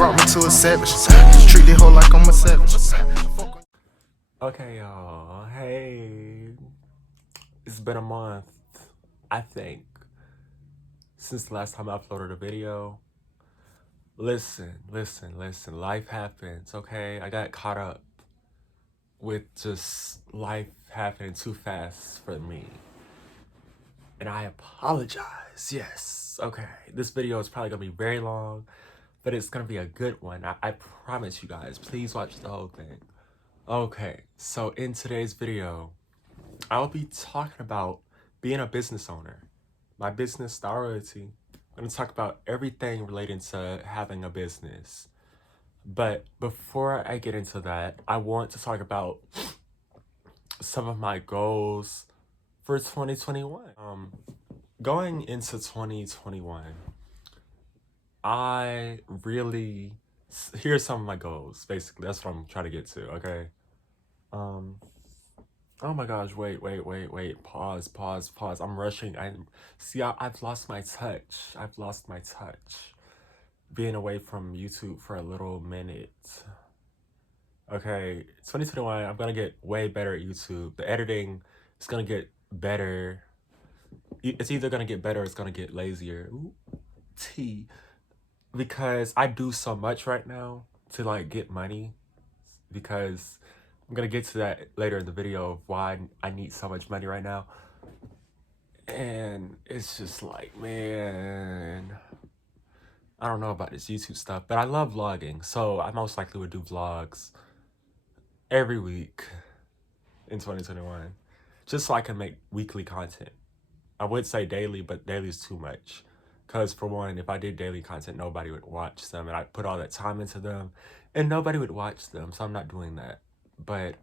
brought me to a savage. Treat the hoe like I'm a savage. Okay, y'all. Hey. It's been a month, I think, since the last time I uploaded a video. Listen. Life happens, okay? I got caught up with just life happening too fast for me. And I apologize. Yes. Okay. This video is probably gonna be very long, but it's gonna be a good one. I promise you guys. Please watch the whole thing. Okay, so in today's video, I'll be talking about being a business owner, my business Starroyalty. I'm gonna talk about everything relating to having a business. But before I get into that, I want to talk about some of my goals for 2021. Going into 2021, here's some of my goals, basically. That's what I'm trying to get to, okay? Oh my gosh, wait. Pause. I'm rushing. I've lost my touch. Being away from YouTube for a little minute. Okay, 2021, I'm gonna get way better at YouTube. The editing is gonna get better. It's either gonna get better or it's gonna get lazier. Ooh, T. Because I do so much right now to like get money. Because I'm gonna get to that later in the video of why I need so much money right now. And it's just like, man, I don't know about this YouTube stuff, but I love vlogging. So I most likely would do vlogs every week in 2021, just so I can make weekly content. I would say daily, but daily is too much. Because for one, if I did daily content, nobody would watch them. And I put all that time into them and nobody would watch them. So I'm not doing that. But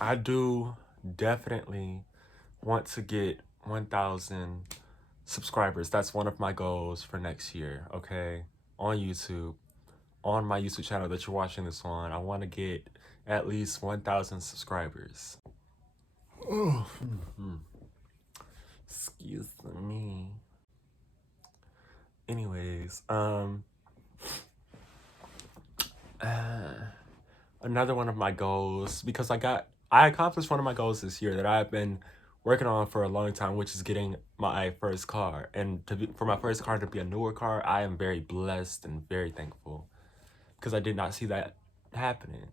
I do definitely want to get 1,000 subscribers. That's one of my goals for next year, okay? On YouTube, on my YouTube channel that you're watching this on, I want to get at least 1,000 subscribers. Excuse me. Anyways, another one of my goals, because I accomplished one of my goals this year that I've been working on for a long time, which is getting my first car. And for my first car to be a newer car, I am very blessed and very thankful, because I did not see that happening.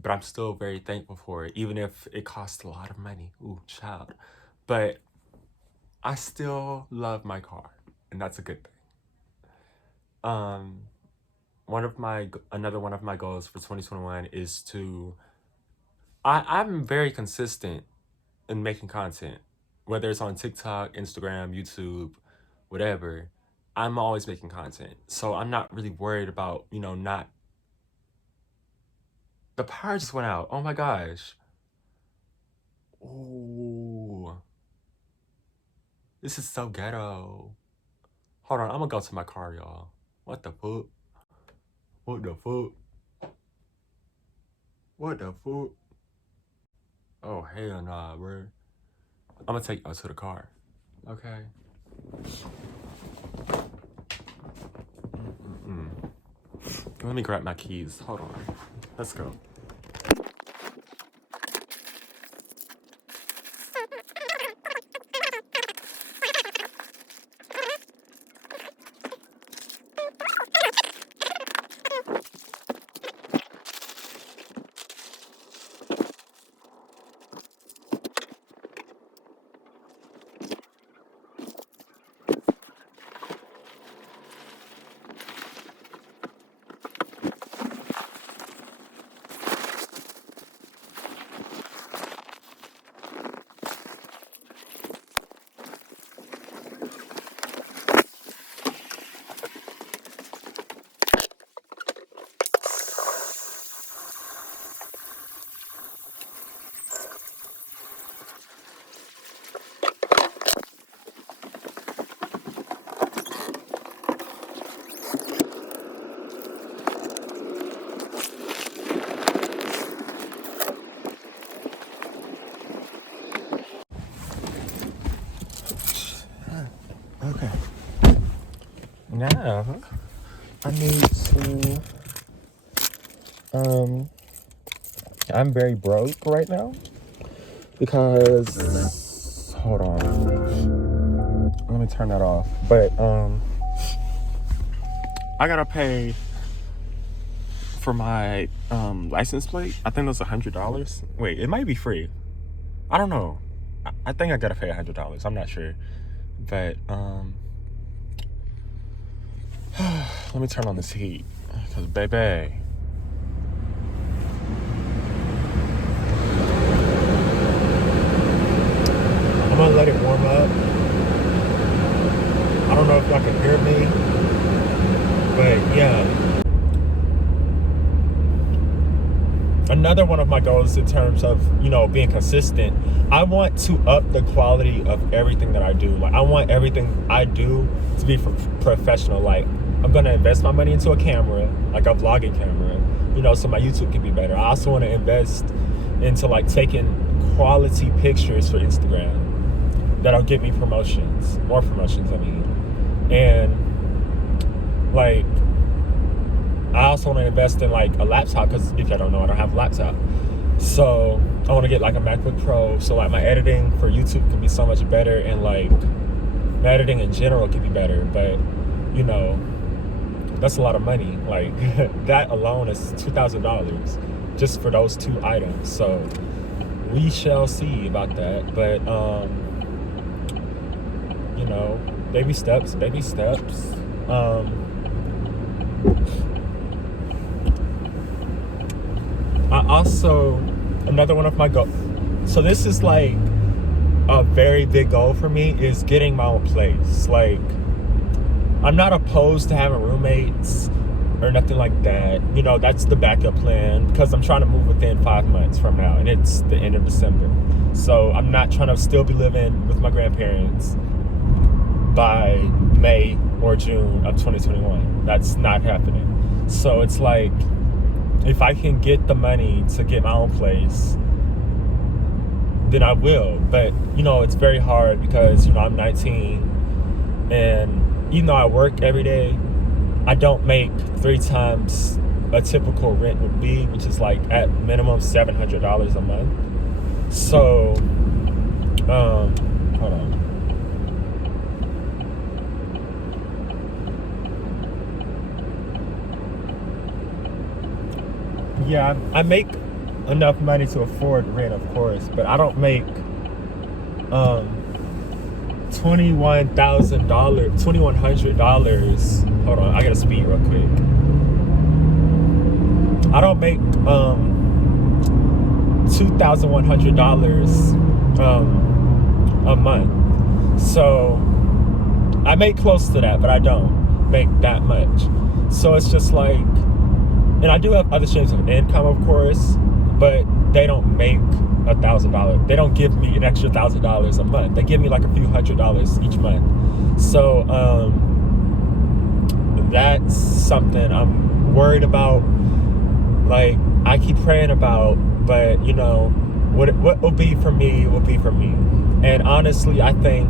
But I'm still very thankful for it, even if it costs a lot of money. Ooh, child. But I still love my car, and that's a good thing. Another one of my goals for 2021 is to, I'm very consistent in making content, whether it's on TikTok, Instagram, YouTube, whatever. I'm always making content. So I'm not really worried about, not. The power just went out. Oh my gosh. Ooh. This is so ghetto. Hold on, I'm gonna go to my car, y'all. What the fuck? What the fuck? What the fuck? Oh, hell nah, bro. I'm gonna take y'all to the car. Okay. Let me grab my keys. Hold on. Let's go. now I need to, I'm very broke right now because, hold on, let me turn that off. But, I gotta pay for my, license plate. I think that's $100. Wait, it might be free. I don't know. I think I gotta pay $100. I'm not sure. But, let me turn on this heat, because baby, I'm gonna let it warm up. I don't know if y'all can hear me, but yeah. Another one of my goals in terms of, being consistent, I want to up the quality of everything that I do. Like, I want everything I do to be professional. Like, I'm going to invest my money into a camera, like a vlogging camera, so my YouTube can be better. I also want to invest into, like, taking quality pictures for Instagram that'll get me more promotions, and, like, I also want to invest in, like, a laptop, because if y'all don't know, I don't have a laptop. So I want to get, like, a MacBook Pro, so, like, my editing for YouTube can be so much better, and, like, my editing in general can be better. But, that's a lot of money. Like, that alone is $2,000 just for those two items. So we shall see about that. But, baby steps. I also, another one of my goals, so this is like a very big goal for me, is getting my own place. Like, I'm not opposed to having roommates or nothing like that. That's the backup plan, because I'm trying to move within 5 months from now, and it's the end of December. So I'm not trying to still be living with my grandparents by May or June of 2021. That's not happening. So it's like, if I can get the money to get my own place, then I will. But, it's very hard because, I'm 19, and even though I work every day, I don't make 3 times a typical rent would be, which is like at minimum $700 a month. So, hold on. Yeah, I make enough money to afford rent, of course, but I don't make $2,100. Hold on, I gotta speed real quick. I don't make $2,100 a month. So I make close to that, but I don't make that much. So it's just like, and I do have other streams of income, of course, but they don't make $1,000. They don't give me an extra $1,000 a month. They give me like a few $100s each month. So that's something I'm worried about. Like, I keep praying about, but what will be for me will be for me. And honestly, I think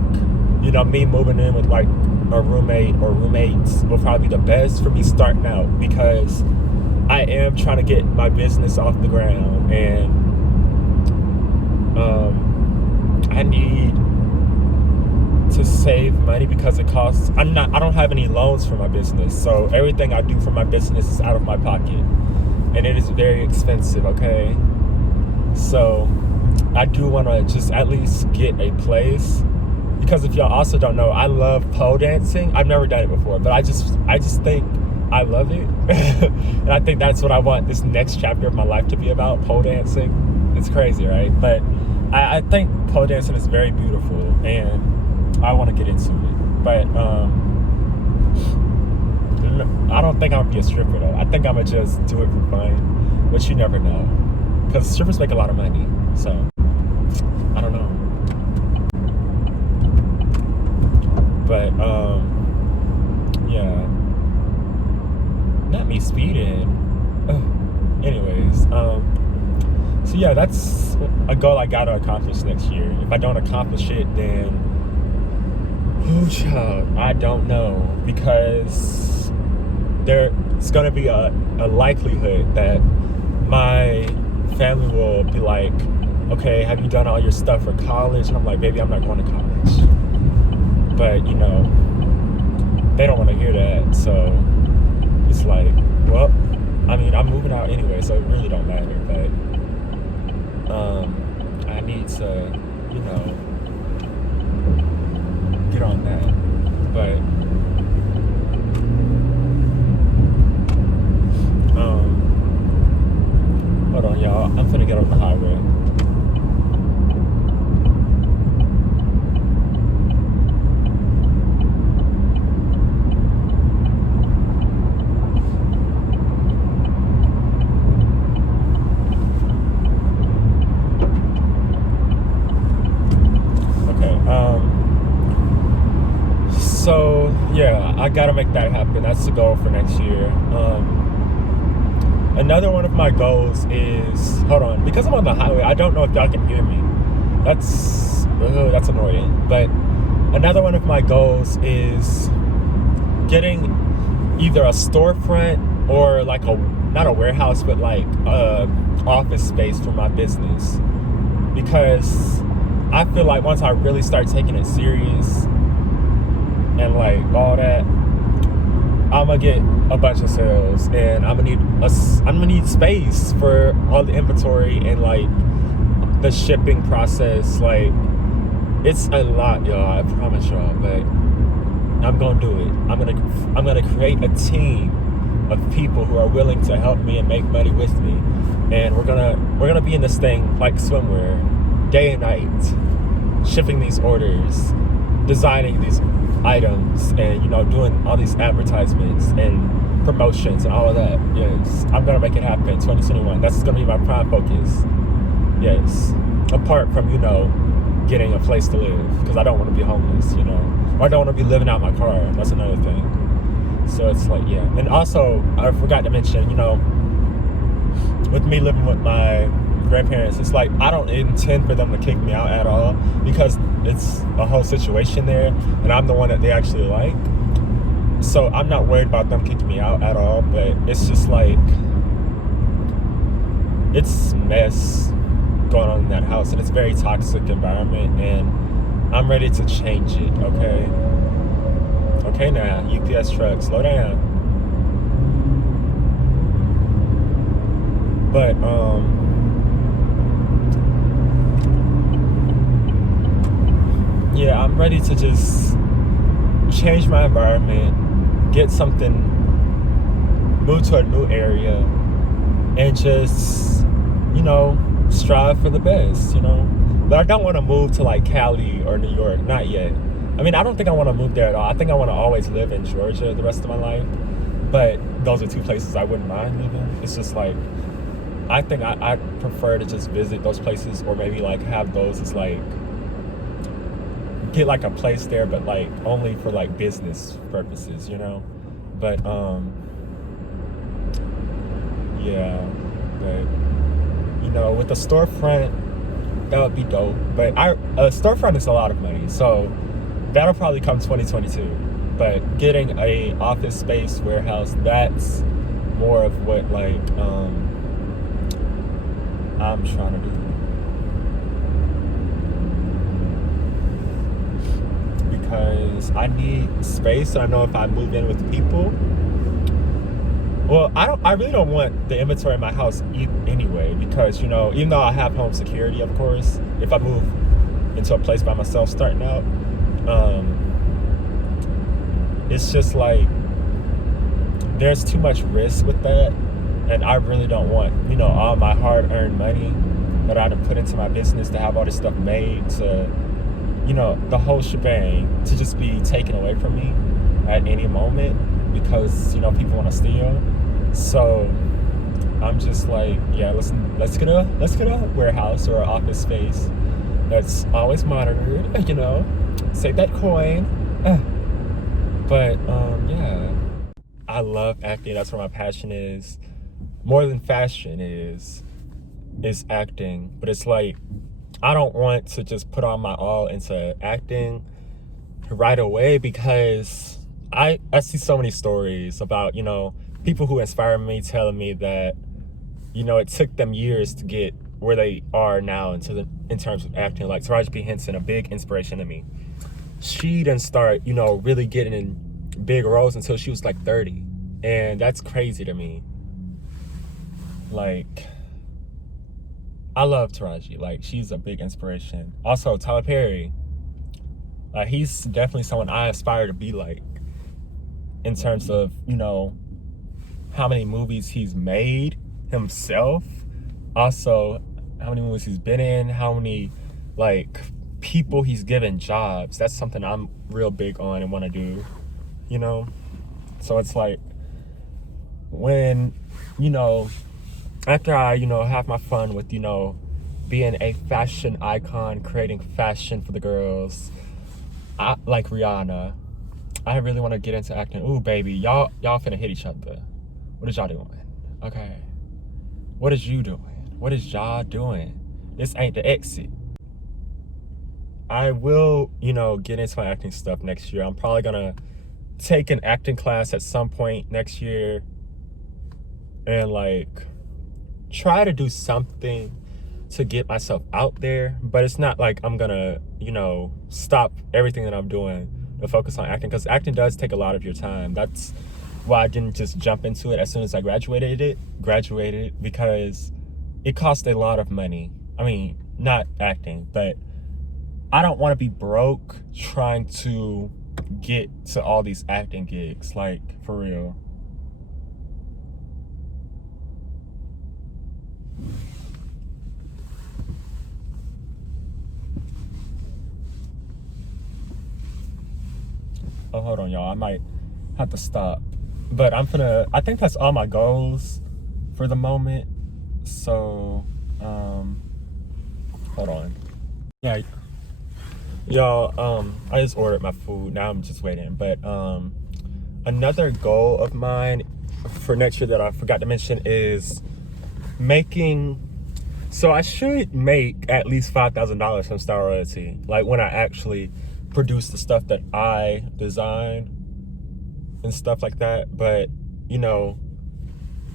me moving in with like a roommate or roommates will probably be the best for me starting out, because I am trying to get my business off the ground, and I need to save money because it costs. I don't have any loans for my business, so everything I do for my business is out of my pocket, and it is very expensive. Okay, so I do want to just at least get a place, because if y'all also don't know, I love pole dancing. I've never done it before, but I just think I love it. And I think that's what I want this next chapter of my life to be about, pole dancing. It's crazy, right? But I think pole dancing is very beautiful, and I want to get into it. But I don't think I'm going to be a stripper, though. I think I'm going to just do it for fun, but you never know. Because strippers make a lot of money, so I don't know. But, yeah. Not me speeding. Anyways, so yeah, that's a goal I gotta accomplish next year. If I don't accomplish it, then Ooh, child, I don't know, because there's gonna be a likelihood that my family will be like, okay, have you done all your stuff for college? And I'm like, baby, I'm not going to college. But, you know, they don't want to hear that. So it's like, well, I mean, I'm moving out anyway, so it really don't matter. But I need to, you know, get on that. But hold on, y'all. I'm finna get on the highway. So yeah, I gotta make that happen. That's the goal for next year. Another one of my goals is, hold on, because I'm on the highway, I don't know if y'all can hear me. That's annoying. But another one of my goals is getting either a storefront or like not a warehouse, but like a office space for my business. Because I feel like once I really start taking it serious and like all that, I'm gonna get a bunch of sales, and I'm gonna need space for all the inventory and like the shipping process. Like, it's a lot, y'all, I promise y'all, but I'm gonna do it. I'm gonna create a team of people who are willing to help me and make money with me, and we're gonna be in this thing like swimwear, day and night, shipping these orders, designing these items, and, you know, doing all these advertisements and promotions and all of that. Yes, I'm gonna make it happen. 2021, that's gonna be my prime focus. Yes, apart from, you know, getting a place to live, because I don't want to be homeless, you know, or I don't want to be living out my car. That's another thing. So it's like, yeah. And also, I forgot to mention, you know, with me living with my grandparents, it's like I don't intend for them to kick me out at all, because it's a whole situation there, and I'm the one that they actually like. So I'm not worried about them kicking me out at all. But it's just like, it's mess going on in that house, and it's a very toxic environment, and I'm ready to change it. Okay now, UPS truck, slow down. But yeah, I'm ready to just change my environment, get something, move to a new area, and just, you know, strive for the best, you know. But I don't want to move to like Cali or New York, not yet. I mean, I don't think I want to move there at all. I think I want to always live in Georgia the rest of my life. But those are two places I wouldn't mind living. It's just like, I think I prefer to just visit those places, or maybe like have those as like, get like a place there, but like only for like business purposes, you know. But yeah, but, you know, with a storefront, that would be dope. But a storefront is a lot of money, so that'll probably come 2022. But getting a office space, warehouse, that's more of what like I'm trying to do. Because I need space, and I know if I move in with people, well, I really don't want the inventory in my house anyway, because, you know, even though I have home security, of course, if I move into a place by myself starting out, it's just like, there's too much risk with that, and I really don't want, you know, all my hard-earned money that I'd put into my business to have all this stuff made to, you know, the whole shebang, to just be taken away from me at any moment, because, you know, people want to steal. So I'm just like, yeah, listen, let's get a warehouse or an office space that's always monitored, you know, save that coin. But yeah, I love acting. That's where my passion is. More than fashion is acting. But it's like, I don't want to just put all my all into acting right away because I see so many stories about, you know, people who inspire me telling me that, you know, it took them years to get where they are now in terms of acting. Like Taraji P. Henson, a big inspiration to me. She didn't start, you know, really getting in big roles until she was like 30. And that's crazy to me. Like, I love Taraji. Like, she's a big inspiration. Also, Tyler Perry. He's definitely someone I aspire to be like in terms of, you know, how many movies he's made himself. Also, how many movies he's been in, how many, like, people he's given jobs. That's something I'm real big on and want to do, you know? So it's like, when, you know, after I, you know, have my fun with, you know, being a fashion icon, creating fashion for the girls, like Rihanna, I really want to get into acting. Ooh, baby, y'all finna hit each other. What is y'all doing? Okay. What is you doing? What is y'all doing? This ain't the exit. I will, you know, get into my acting stuff next year. I'm probably gonna take an acting class at some point next year and like try to do something to get myself out there. But it's not like I'm gonna, you know, stop everything that I'm doing to focus on acting, because acting does take a lot of your time. That's why I didn't just jump into it as soon as I graduated, because it cost a lot of money. I mean, not acting, but I don't want to be broke trying to get to all these acting gigs, like, for real. Oh, hold on, y'all. I might have to stop. But I think that's all my goals for the moment. So, hold on. Yeah, y'all, I just ordered my food. Now I'm just waiting. But, another goal of mine for next year that I forgot to mention is so I should make at least $5,000 from Star Royalty. Like, when I actually produce the stuff that I design and stuff like that. But, you know,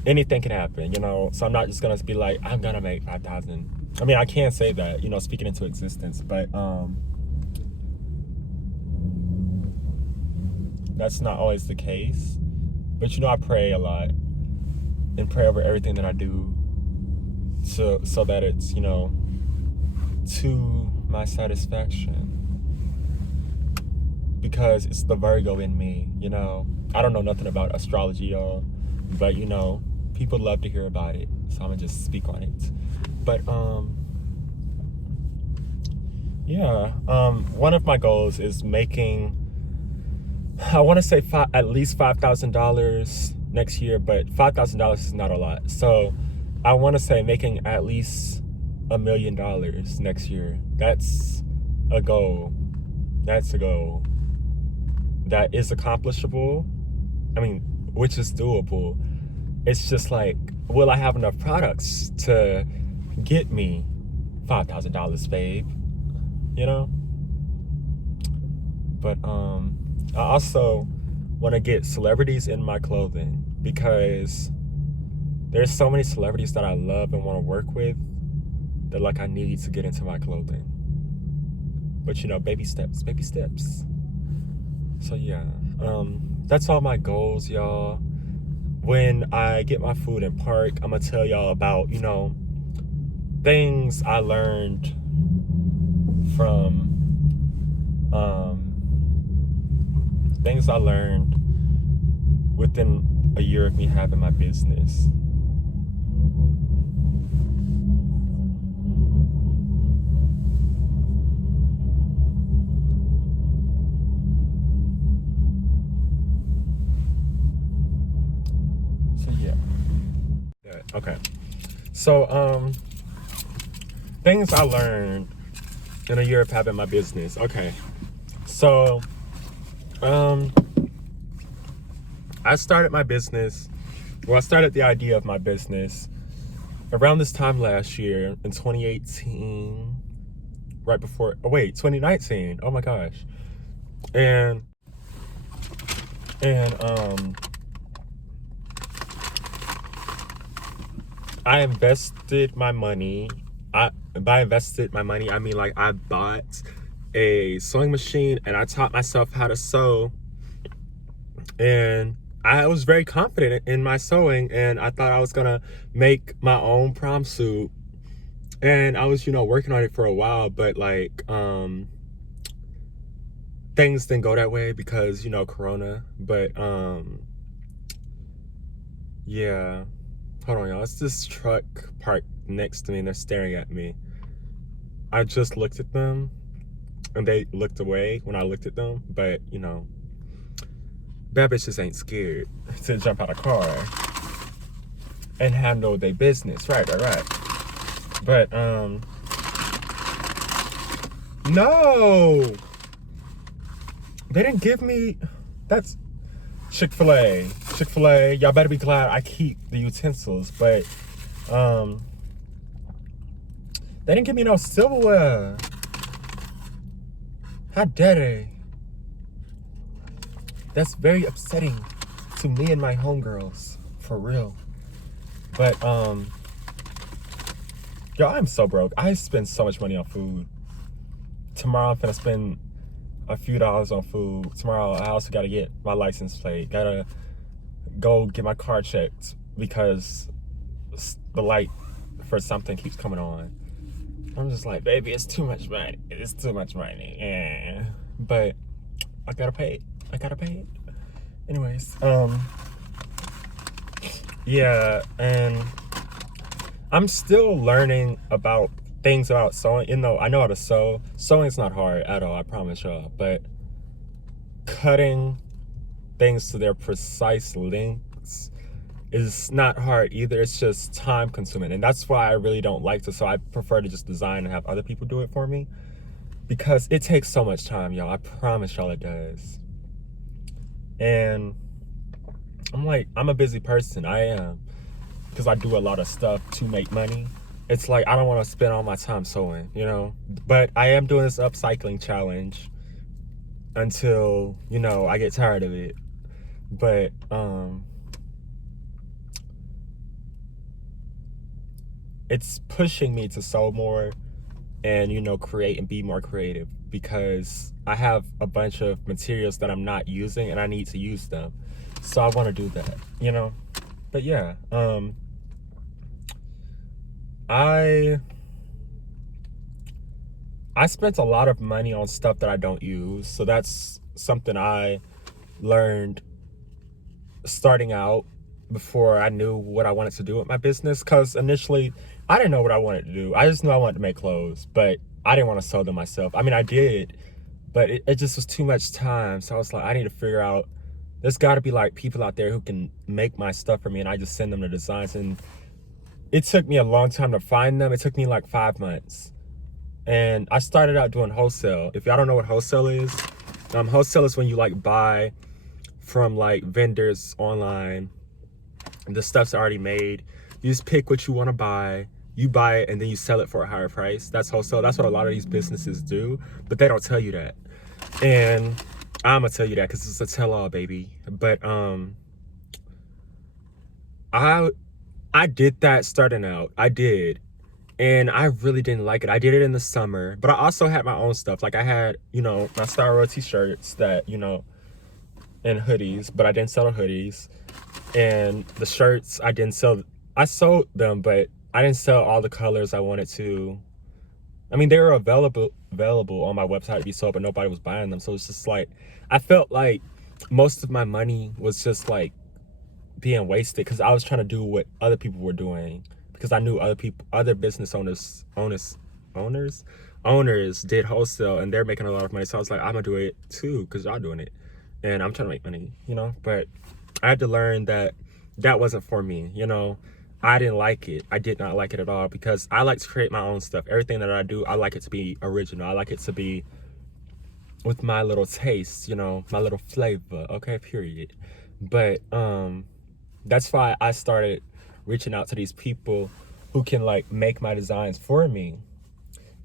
anything can happen, you know? So I'm not just gonna be like, I'm gonna make 5,000. I mean, I can say that, you know, speaking into existence, but that's not always the case. But, you know, I pray a lot and pray over everything that I do so that it's, you know, to my satisfaction. Because it's the Virgo in me, you know. I don't know nothing about astrology, y'all, but, you know, people love to hear about it, so I'm gonna just speak on it. But yeah, one of my goals is making, I want to say at least $5,000 next year, but $5,000 is not a lot. So I want to say making at least $1 million next year. That's a goal. That's a goal that is accomplishable. I mean, which is doable. It's just like, will I have enough products to get me $5,000, babe? You know? But I also want to get celebrities in my clothing, because there's so many celebrities that I love and want to work with that, like, I need to get into my clothing. But, you know, baby steps, baby steps. So yeah, that's all my goals, y'all. When I get my food in park, I'm gonna tell y'all about, you know, things I learned within a year of me having my business. Okay. So, things I learned in a year of having my business. Okay. So, I started my business, well, I started the idea of my business around this time last year in 2018, right before, 2019. Oh my gosh. And I invested my money. By invested my money, I mean like I bought a sewing machine and I taught myself how to sew, and I was very confident in my sewing, and I thought I was gonna make my own prom suit, and I was, working on it for a while, but like things didn't go that way because Corona. But yeah, hold on, y'all. It's this truck parked next to me and they're staring at me. I just looked at them and they looked away when I looked at them, but bad bitches ain't scared to jump out of a car and handle their business. Right. But no, they didn't give me. That's Chick-fil-A. Y'all better be glad I keep the utensils, but they didn't give me no silverware. How dare they? That's very upsetting to me and my homegirls, for real. But yo, I'm so broke. I spend so much money on food. Tomorrow I'm gonna spend a few dollars on food. Tomorrow I also gotta get my license plate. Gotta go get my car checked because the light for something keeps coming on. I'm just like, baby, it's too much money. It's too much money. Yeah. But I gotta pay it. Anyways, yeah, and I'm still learning about things about sewing. I know how to sew. Sewing's not hard at all, I promise y'all. But cutting things to their precise lengths is not hard either. It's just time consuming. And that's why I really don't like to sew. I prefer to just design and have other people do it for me, because it takes so much time, y'all. I promise y'all it does. And I'm a busy person. I am. Because I do a lot of stuff to make money. It's like I don't want to spend all my time sewing, But I am doing this upcycling challenge until, I get tired of it. But it's pushing me to sew more and, create and be more creative, because I have a bunch of materials that I'm not using and I need to use them. So I want to do that, But yeah, I spent a lot of money on stuff that I don't use. So that's something I learned starting out before I knew what I wanted to do with my business. Because initially, I didn't know what I wanted to do. I just knew I wanted to make clothes, but I didn't want to sew them myself. I mean, I did, but it just was too much time. So I was like, I need to figure out, there's got to be like people out there who can make my stuff for me, and I just send them the designs. And it took me a long time to find them. It took me like 5 months. And I started out doing wholesale. If y'all don't know what wholesale is when you like buy from like vendors online. The stuff's already made. You just pick what you want to buy. You buy it and then you sell it for a higher price. That's wholesale. That's what a lot of these businesses do, but they don't tell you that. And I'm gonna tell you that because it's a tell-all, baby. But I did that starting out. I did. And I really didn't like it. I did it in the summer, but I also had my own stuff. Like I had, my Star Road t-shirts that, and hoodies, but I didn't sell the hoodies. And the shirts, I sold them, but I didn't sell all the colors I wanted to. I mean, they were available on my website to be sold, but nobody was buying them. So it's just like, I felt like most of my money was just like being wasted, because I was trying to do what other people were doing, because I knew other business owners did wholesale and they're making a lot of money. So I was like, I'm gonna do it too, because y'all doing it and I'm trying to make money, But I had to learn that wasn't for me, I didn't like it. I did not like it at all, because I like to create my own stuff. Everything that I do, I like it to be original. I like it to be with my little taste, my little flavor. Okay, period. But that's why I started reaching out to these people who can like make my designs for me.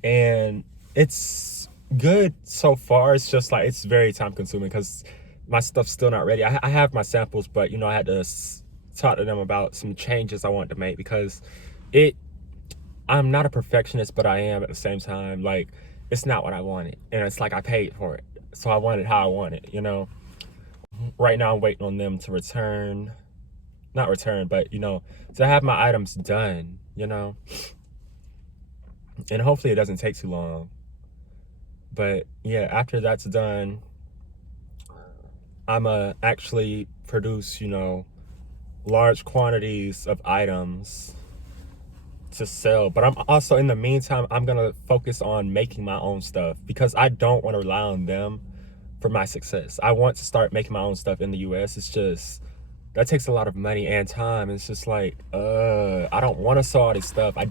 And it's good so far. It's just like it's very time consuming because my stuff's still not ready. I have my samples, but I had to talk to them about some changes I want to make because it I'm not a perfectionist, but I am at the same time. Like, it's not what I wanted, and it's like I paid for it, so I want it how I want it. Right now I'm waiting on them to not return, but to have my items done, and hopefully it doesn't take too long. But yeah, after that's done, I'ma actually produce, large quantities of items to sell. But I'm also, in the meantime, I'm gonna focus on making my own stuff because I don't want to rely on them for my success. I want to start making my own stuff in the US. It's just that takes a lot of money and time. It's just like, I don't want to sew all this stuff. I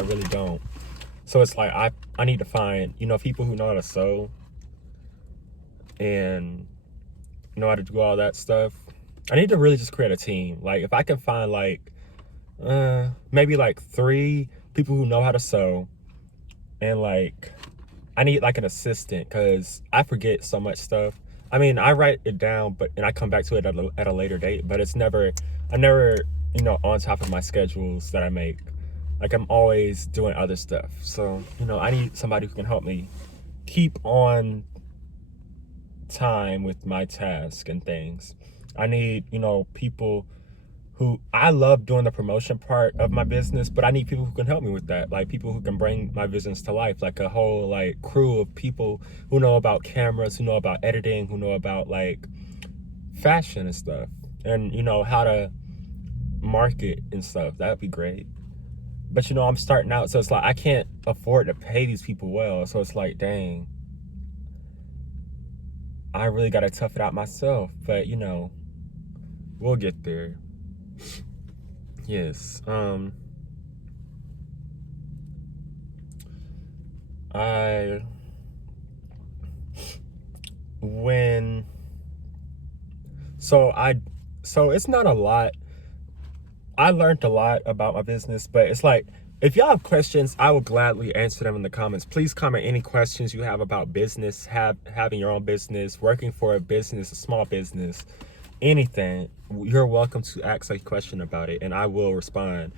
really don't. So it's like I need to find, people who know how to sew and know how to do all that stuff. I need to really just create a team. Like, if I can find maybe like 3 people who know how to sew, and like I need like an assistant because I forget so much stuff. I mean, I write it down, and I come back to it at a later date, but I'm never on top of my schedules that I make. Like, I'm always doing other stuff. So, I need somebody who can help me keep on time with my task and things. I need, people who, I love doing the promotion part of my business, but I need people who can help me with that. Like, people who can bring my business to life, like a whole like crew of people who know about cameras, who know about editing, who know about like fashion and stuff, and how to market and stuff. That'd be great. But I'm starting out, so it's like I can't afford to pay these people well. So it's like, dang, I really gotta tough it out myself. But we'll get there. Yes. So it's not a lot. I learned a lot about my business, but it's like, if y'all have questions, I will gladly answer them in the comments. Please comment any questions you have about business, having your own business, working for a business, a small business, anything. You're welcome to ask a question about it, and I will respond.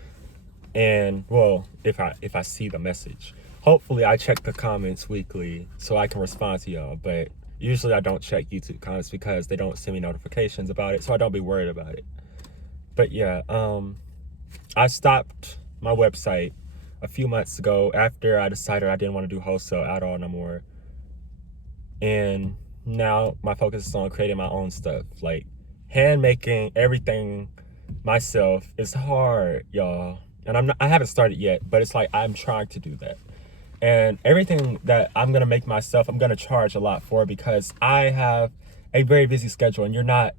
And well, if I see the message, hopefully I check the comments weekly so I can respond to y'all. But usually I don't check YouTube comments because they don't send me notifications about it, so I don't be worried about it. But yeah, I stopped my website a few months ago after I decided I didn't want to do wholesale at all no more. And now my focus is on creating my own stuff. Like, hand making everything myself is hard, y'all. And I haven't started yet, but it's like I'm trying to do that. And everything that I'm gonna make myself, I'm gonna charge a lot for because I have a very busy schedule, and you're not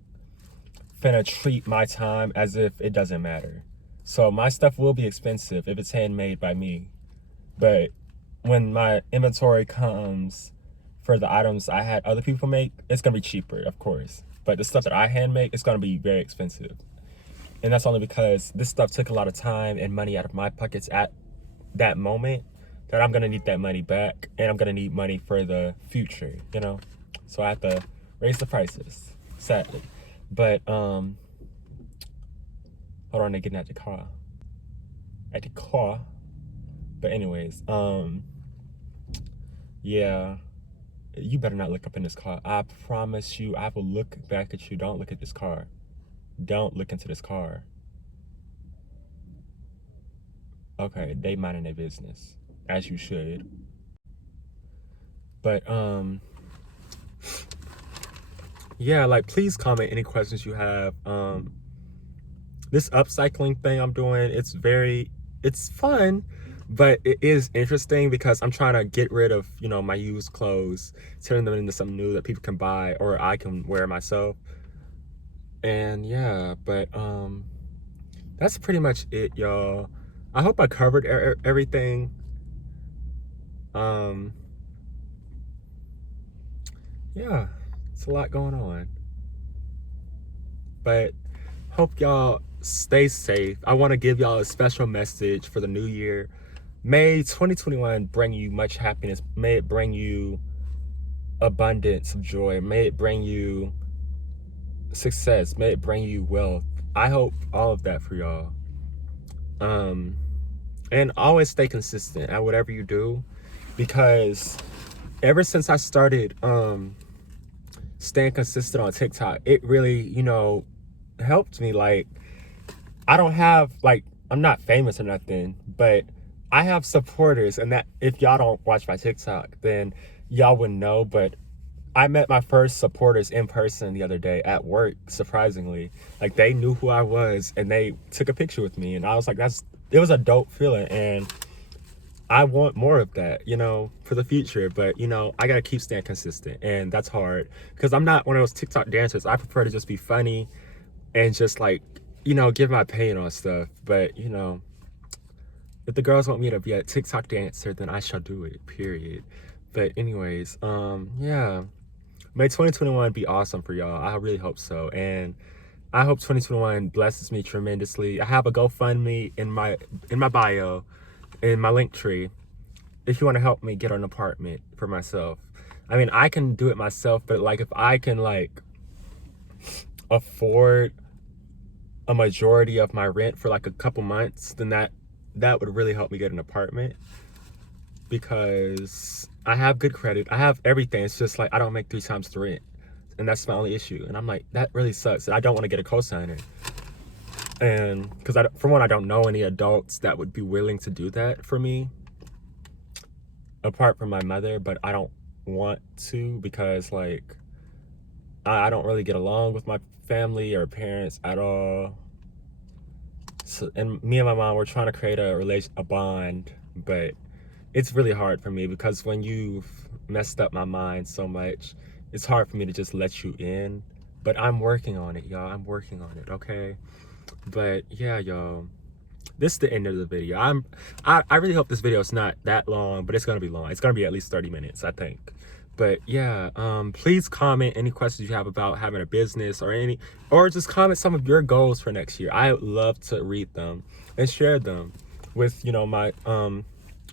finna treat my time as if it doesn't matter. So my stuff will be expensive if it's handmade by me. But when my inventory comes for the items I had other people make, it's gonna be cheaper, of course. But the stuff that I hand make, it's gonna be very expensive. And that's only because this stuff took a lot of time and money out of my pockets at that moment, that I'm gonna need that money back, and I'm gonna need money for the future, So I have to raise the prices, sadly. But hold on, they're getting at the car. But anyways, yeah, you better not look up in this car. I promise you, I will look back at you. Don't look at this car. Don't look into this car. Okay, they minding their business, as you should. But yeah, like, please comment any questions you have. This upcycling thing I'm doing, it's fun, but it is interesting because I'm trying to get rid of, my used clothes, turn them into something new that people can buy or I can wear myself. And yeah, but that's pretty much it, y'all. I hope I covered everything. Yeah, it's a lot going on. But hope y'all stay safe. I want to give y'all a special message for the new year. May 2021 bring you much happiness. May it bring you abundance of joy. May it bring you success. May it bring you wealth. I hope all of that for y'all. And always stay consistent at whatever you do, because ever since I started staying consistent on TikTok, it really, you know, helped me. Like, I don't have, like, I'm not famous or nothing, but I have supporters, and that if y'all don't watch my TikTok, then y'all wouldn't know, but I met my first supporters in person the other day at work, surprisingly. Like, they knew who I was, and they took a picture with me, and I was like, it was a dope feeling, and I want more of that, you know, for the future. But, you know, I gotta keep staying consistent, and that's hard, because I'm not one of those TikTok dancers. I prefer to just be funny and just, like, you know, give my opinion on stuff. But, you know, if the girls want me to be a TikTok dancer, then I shall do it, period. But anyways, yeah. May 2021 be awesome for y'all. I really hope so. And I hope 2021 blesses me tremendously. I have a GoFundMe in my bio, in my link tree, if you want to help me get an apartment for myself. I mean, I can do it myself, but like, if I can, like, afford a majority of my rent for like a couple months, then that would really help me get an apartment, because I have good credit. I have everything. It's just like I don't make 3 times the rent, and that's my only issue. And I'm like, that really sucks. I don't want to get a cosigner, and because for one, I don't know any adults that would be willing to do that for me, apart from my mother. But I don't want to, because like I don't really get along with my family or parents at all. So, and me and my mom, we're trying to create a bond, but it's really hard for me, because when you've messed up my mind so much, it's hard for me to just let you in. But I'm working on it, y'all. I'm working on it, okay? But yeah, y'all, this is the end of the video. I really hope this video is not that long, but it's gonna be long. It's gonna be at least 30 minutes, I think. But yeah, please comment any questions you have about having a business, or just comment some of your goals for next year. I would love to read them and share them with, you know, my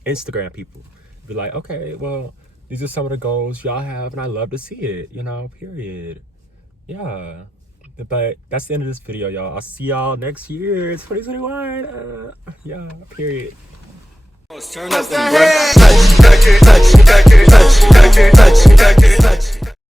Instagram people. Be like, okay, well, these are some of the goals y'all have, and I love to see it, you know, period. Yeah. But that's the end of this video, y'all. I'll see y'all next year. It's 2021. Yeah, period. Turn up the head. Touch, touch, touch, touch, touch, touch, touch, touch, touch.